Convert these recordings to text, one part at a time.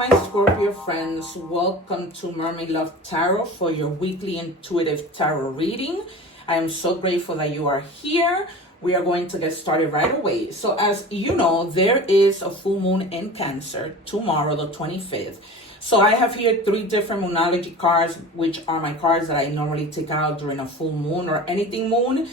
my Scorpio friends, welcome to Mermaid Love Tarot for your weekly intuitive tarot reading. I am so grateful that you are here. We are going to get started right away. So as you know, there is a full moon in Cancer tomorrow, the 25th. So I have here 3 different moonology cards, which are my cards that I normally take out during a full moon or anything moon.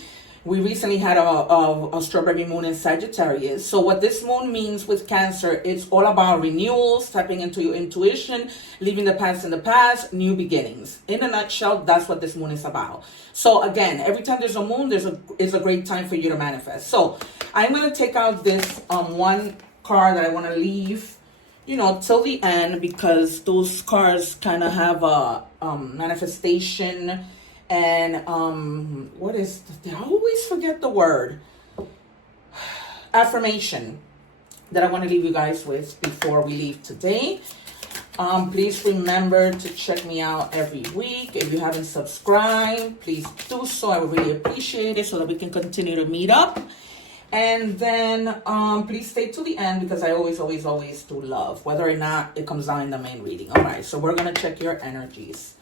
We recently had a strawberry moon in Sagittarius. So what this moon means with Cancer, it's all about renewals, tapping into your intuition, leaving the past in the past, new beginnings. In a nutshell, that's what this moon is about. So again, every time there's a moon, it's a great time for you to manifest. So I'm going to take out this one card that I want to leave, till the end, because those cards kind of have a manifestation. And I always forget the word. Affirmation that I want to leave you guys with before we leave today. Please remember to check me out every week. If you haven't subscribed, please do so. I would really appreciate it so that we can continue to meet up. And then please stay to the end, because I always do love, whether or not it comes out in the main reading. All right, so we're going to check your energies.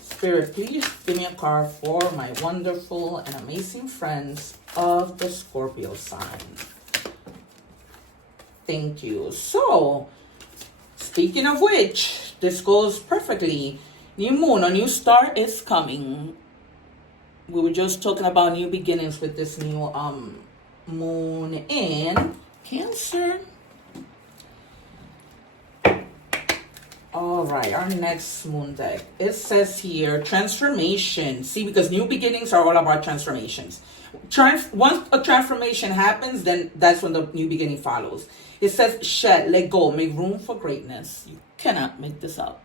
Spirit, please give me a card for my wonderful and amazing friends of the Scorpio sign. Thank you. So, speaking of which, this goes perfectly. New moon, a new star is coming. We were just talking about new beginnings with this new moon in Cancer. All right, our next moon deck. It says here, transformation. See, because new beginnings are all about transformations. Once a transformation happens, then that's when the new beginning follows. It says, shed, let go, make room for greatness. You cannot make this up.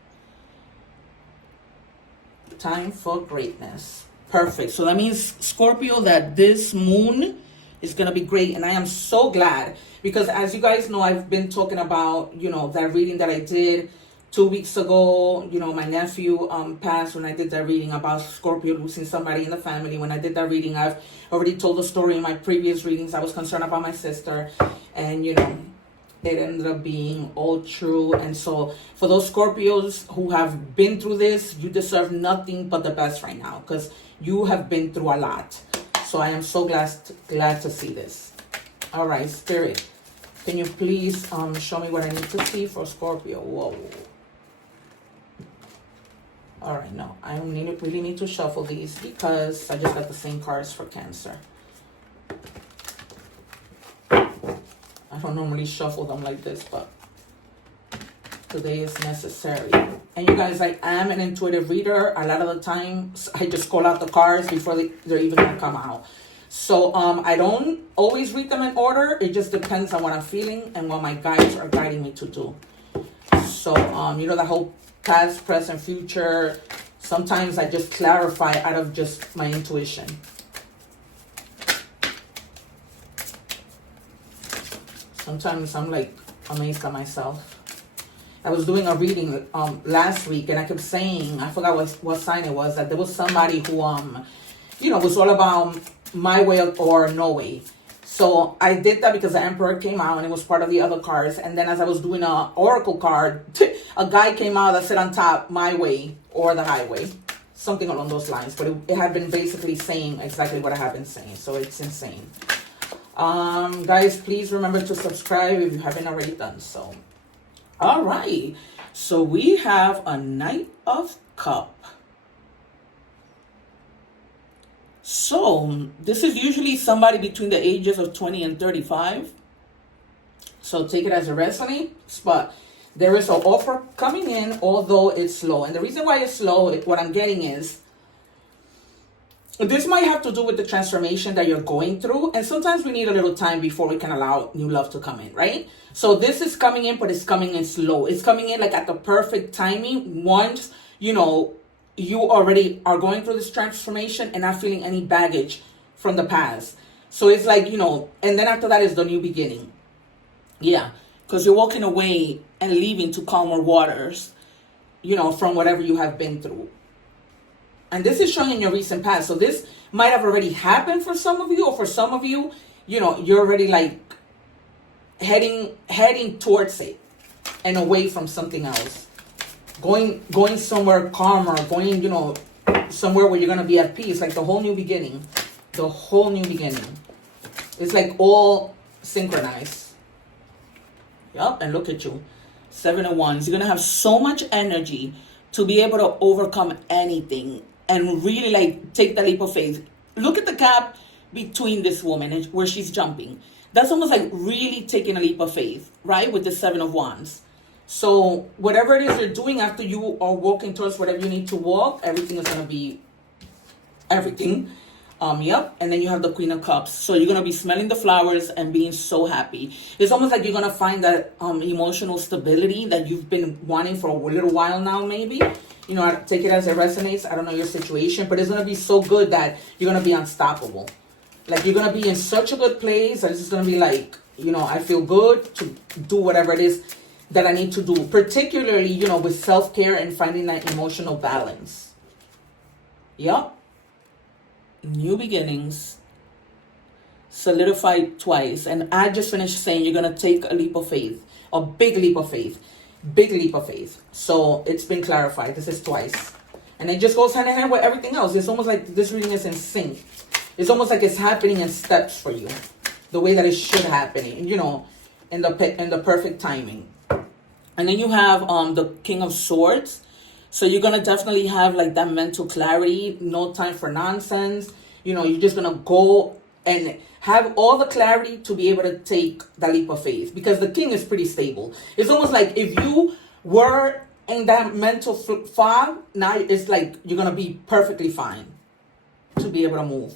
Time for greatness. Perfect. So that means, Scorpio, that this moon is going to be great. And I am so glad, because as you guys know, I've been talking about, that reading that I did 2 weeks ago. My nephew passed when I did that reading about Scorpio losing somebody in the family. When I did that reading, I've already told the story in my previous readings. I was concerned about my sister, and it ended up being all true. And so for those Scorpios who have been through this, you deserve nothing but the best right now, because you have been through a lot. So I am so glad to see this. All right, Spirit, can you please show me what I need to see for Scorpio? Whoa. All right, no, I really need to shuffle these, because I just got the same cards for Cancer. I don't normally shuffle them like this, but today is necessary. And you guys, I am an intuitive reader. A lot of the times, I just call out the cards before they're even going to come out. So I don't always read them in order. It just depends on what I'm feeling and what my guides are guiding me to do. So, the whole past, present, future. Sometimes I just clarify out of just my intuition. Sometimes I'm like amazed at myself. I was doing a reading last week, and I kept saying, I forgot what sign it was, that there was somebody who was all about my way or no way. So I did that because the Emperor came out, and it was part of the other cards. And then as I was doing an Oracle card, a guy came out that said on top, my way or the highway. Something along those lines. But it had been basically saying exactly what I have been saying. So it's insane. Guys, please remember to subscribe if you haven't already done so. All right. So we have a Knight of Cups. So, this is usually somebody between the ages of 20 and 35. So, take it as it resonates. But there is an offer coming in, although it's slow. And the reason why it's slow, what I'm getting is, this might have to do with the transformation that you're going through. And sometimes we need a little time before we can allow new love to come in, right? So, this is coming in, but it's coming in slow. It's coming in like at the perfect timing. Once, you already are going through this transformation and not feeling any baggage from the past. So it's like, and then after that is the new beginning. Yeah, because you're walking away and leaving to calmer waters, from whatever you have been through. And this is showing in your recent past. So this might have already happened for some of you, or for some of you, you're already like heading towards it. and away from something else. Going somewhere calmer, going, somewhere where you're going to be at peace, like the whole new beginning. The whole new beginning. It's like all synchronized. Yup, and look at you. 7 of Wands. You're going to have so much energy to be able to overcome anything and really like take the leap of faith. Look at the gap between this woman and where she's jumping. That's almost like really taking a leap of faith, right? With the 7 of Wands. So whatever it is you're doing after you are walking towards whatever you need to walk, everything is going to be everything. Yep. And then you have the Queen of Cups. So you're going to be smelling the flowers and being so happy. It's almost like you're going to find that emotional stability that you've been wanting for a little while now, maybe. Take it as it resonates. I don't know your situation, but it's going to be so good that you're going to be unstoppable. Like you're going to be in such a good place. It's just going to be like, I feel good to do whatever it is that I need to do. Particularly, with self-care and finding that emotional balance. Yep. New beginnings, solidified twice. And I just finished saying you're going to take a leap of faith, a big leap of faith, So it's been clarified. This is twice. And it just goes hand in hand with everything else. It's almost like this reading is in sync. It's almost like it's happening in steps for you, the way that it should happen, in the perfect timing. And then you have the King of Swords. So you're going to definitely have like that mental clarity, no time for nonsense. You're just going to go and have all the clarity to be able to take that leap of faith, because the king is pretty stable. It's almost like if you were in that mental fog, now it's like you're going to be perfectly fine to be able to move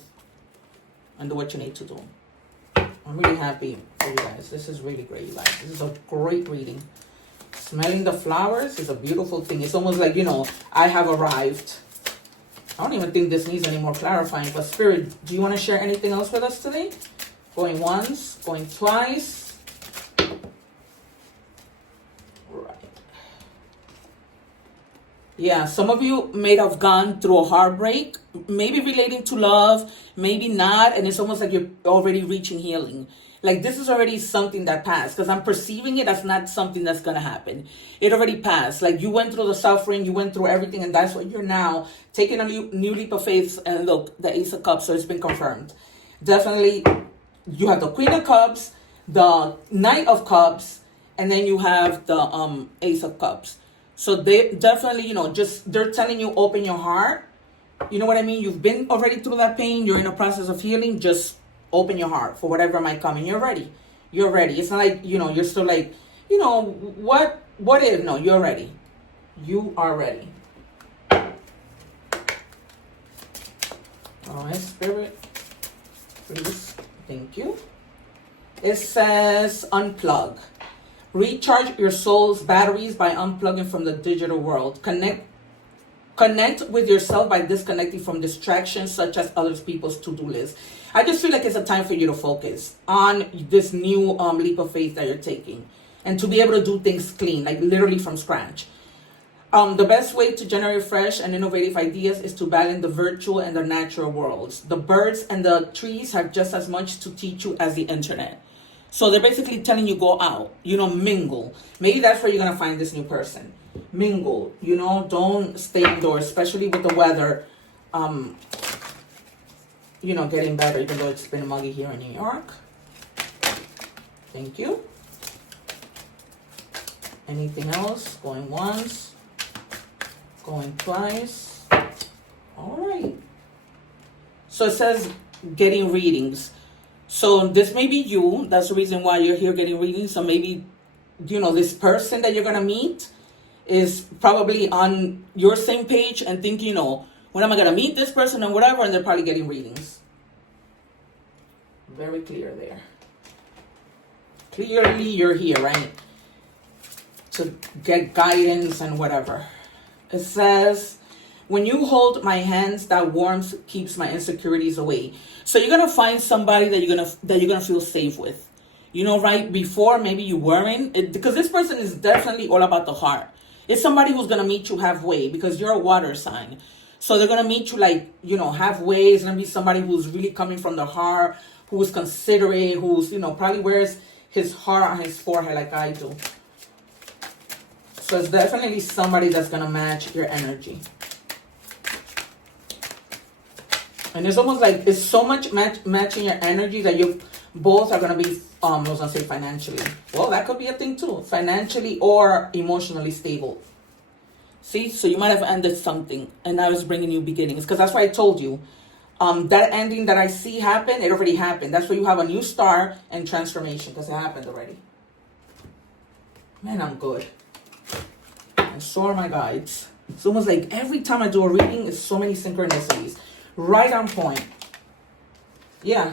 and do what you need to do. I'm really happy for you guys. This is really great, you guys. This is a great reading. Smelling the flowers is a beautiful thing. It's almost like, I have arrived. I don't even think this needs any more clarifying. But Spirit, do you want to share anything else with us today? Going once, going twice. Right. Yeah, some of you may have gone through a heartbreak. Maybe relating to love, maybe not. And it's almost like you're already reaching healing. Like this is already something that passed, because I'm perceiving it as not something that's going to happen. It already passed. Like you went through the suffering, you went through everything, and that's what you're now taking a new leap of faith. And look, the Ace of Cups, so it's been confirmed. Definitely, you have the Queen of Cups, the Knight of Cups, and then you have the Ace of Cups. So they definitely, they're telling you open your heart. You know what I mean? You've been already through that pain. You're in a process of healing. Just open your heart for whatever might come, and you're ready. You're ready. It's not like, you're still like, what if? No, you're ready. You are ready. All right, Spirit, please. Thank you. It says unplug. Recharge your soul's batteries by unplugging from the digital world. Connect with yourself by disconnecting from distractions such as other people's to-do list. I just feel like it's a time for you to focus on this new leap of faith that you're taking, and to be able to do things clean, like literally from scratch. The best way to generate fresh and innovative ideas is to balance the virtual and the natural worlds. The birds and the trees have just as much to teach you as the internet. So they're basically telling you go out, mingle. Maybe that's where you're going to find this new person. Mingle, don't stay indoors, especially with the weather, getting better, even though it's been muggy here in New York. Thank you. Anything else? Going once, going twice. All right. So it says getting readings. So this may be you. That's the reason why you're here getting readings. So maybe, this person that you're going to meet is probably on your same page and thinking, when am I going to meet this person and whatever, and they're probably getting readings. Very clear there. Clearly you're here, right? To get guidance and whatever. It says, when you hold my hands, that warmth keeps my insecurities away. So you're going to find somebody that you're going to feel safe with. Right? Before, maybe you weren't. Because this person is definitely all about the heart. It's somebody who's going to meet you halfway, because you're a water sign. So they're going to meet you like, halfway. It's going to be somebody who's really coming from the heart, who's considerate, who's, probably wears his heart on his forehead like I do. So it's definitely somebody that's going to match your energy. And it's almost like it's so much matching your energy that you both are going to be, I was going to say financially. Well, that could be a thing too. Financially or emotionally stable. See? So you might have ended something and now it's bringing you beginnings. Because that's why I told you. That ending that I see happen, it already happened. That's why you have a new start and transformation. Because it happened already. Man, I'm good. And so are my guides. It's almost like every time I do a reading, it's so many synchronicities. Right on point. Yeah.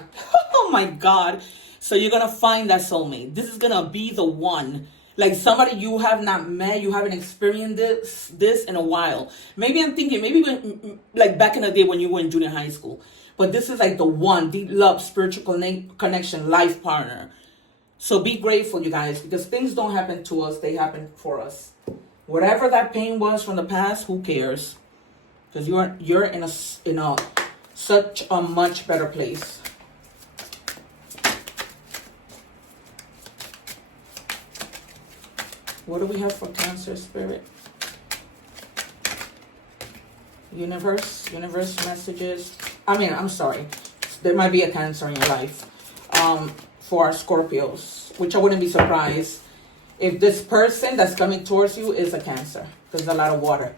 Oh my God. So you're going to find that soulmate. This is going to be the one. Like somebody you have not met, you haven't experienced this in a while. Maybe I'm thinking, maybe when, like back in the day when you were in junior high school. But this is like the one, deep love, spiritual connection, life partner. So be grateful, you guys, because things don't happen to us, they happen for us. Whatever that pain was from the past, who cares? Because you're in a such a much better place. What do we have for Cancer Spirit? Universe messages. I'm sorry. There might be a Cancer in your life. For our Scorpios, which I wouldn't be surprised if this person that's coming towards you is a Cancer. Because there's a lot of water.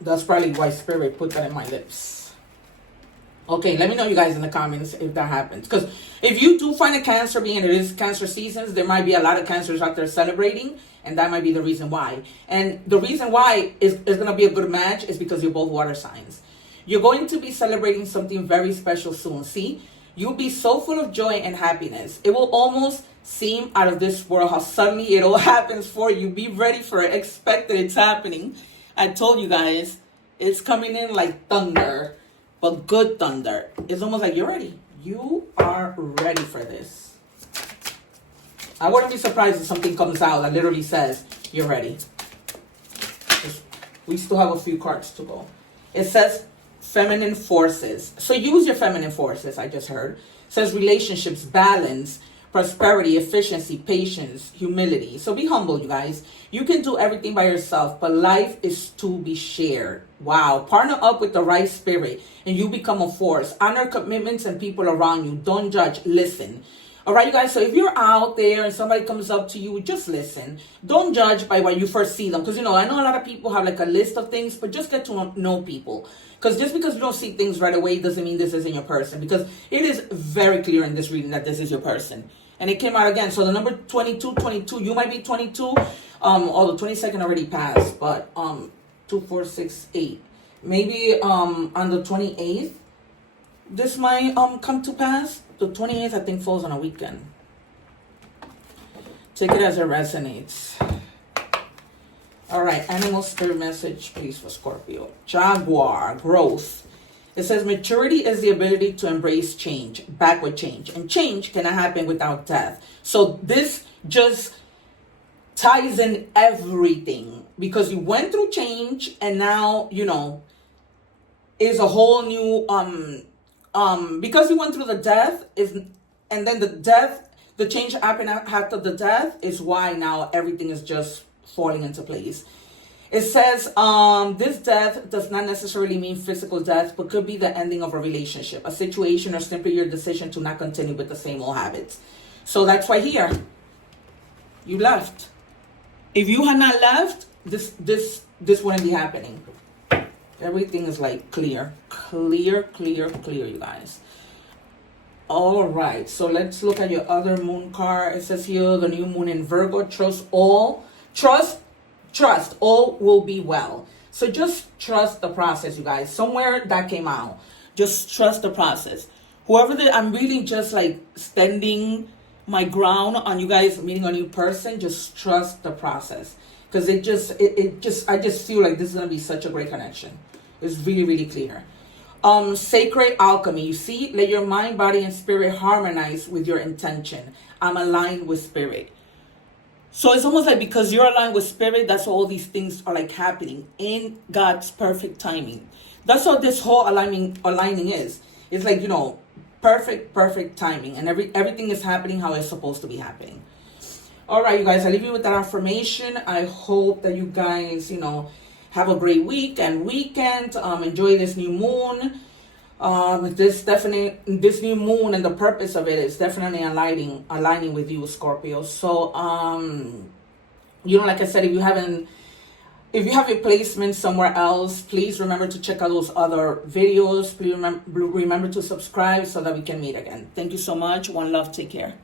That's probably why Spirit put that in my lips. Okay, let me know, you guys, in the comments if that happens. Because if you do find a Cancer, being it is Cancer seasons, there might be a lot of Cancers out there celebrating. And that might be the reason why. And the reason why is going to be a good match is because you're both water signs. You're going to be celebrating something very special soon. See? You'll be so full of joy and happiness. It will almost seem out of this world how suddenly it all happens for you. Be ready for it. Expect that it's happening. I told you guys, it's coming in like thunder. But good thunder. It's almost like you're ready. You are ready for this. I wouldn't be surprised if something comes out that literally says, you're ready. We still have a few cards to go. It says, feminine forces. So use your feminine forces, I just heard. It says relationships, balance, prosperity, efficiency, patience, humility. So be humble, you guys. You can do everything by yourself, but life is to be shared. Wow. Partner up with the right spirit and you become a force. Honor commitments and people around you. Don't judge. Listen. All right, you guys. So if you're out there and somebody comes up to you, just listen. Don't judge by when you first see them. Because, I know a lot of people have like a list of things, but just get to know people. Because just because you don't see things right away doesn't mean this isn't your person. Because it is very clear in this reading that this is your person. And it came out again. So the number 22, you might be 22. Although 22nd already passed. But 2, 4, 6, 8. Maybe on the 28th, this might come to pass. The 28th, I think, falls on a weekend. Take it as it resonates. All right, animal spirit message, please, for Scorpio. Jaguar, growth. It says maturity is the ability to embrace change, backward change. And change cannot happen without death. So this just ties in everything. Because you went through change and now, is a whole new because you went through the death and then the change happened after the death is why now everything is just falling into place. It says this death does not necessarily mean physical death, but could be the ending of a relationship, a situation, or simply your decision to not continue with the same old habits. So that's why here you left. If you had not left, this wouldn't be happening. Everything is like clear, you guys. All right, so let's look at your other moon card. It says here, the new moon in Virgo, trust, all will be well. So just trust the process, you guys. Somewhere that came out. Just trust the process. I'm really just like standing my ground on you guys meeting a new person. Just trust the process. Because I just feel like this is going to be such a great connection. It's really, really clear. Sacred alchemy. You see, let your mind, body, and spirit harmonize with your intention. I'm aligned with spirit. So it's almost like because you're aligned with spirit, that's why all these things are like happening in God's perfect timing. That's what this whole aligning is. It's like, perfect timing. And everything is happening how it's supposed to be happening. All right, you guys, I leave you with that affirmation. I hope that you guys, have a great week and weekend. Enjoy this new moon. This new moon and the purpose of it is definitely aligning with you, Scorpio. So, like I said, if you have your placement somewhere else, please remember to check out those other videos. Please remember to subscribe so that we can meet again. Thank you so much. One love. Take care.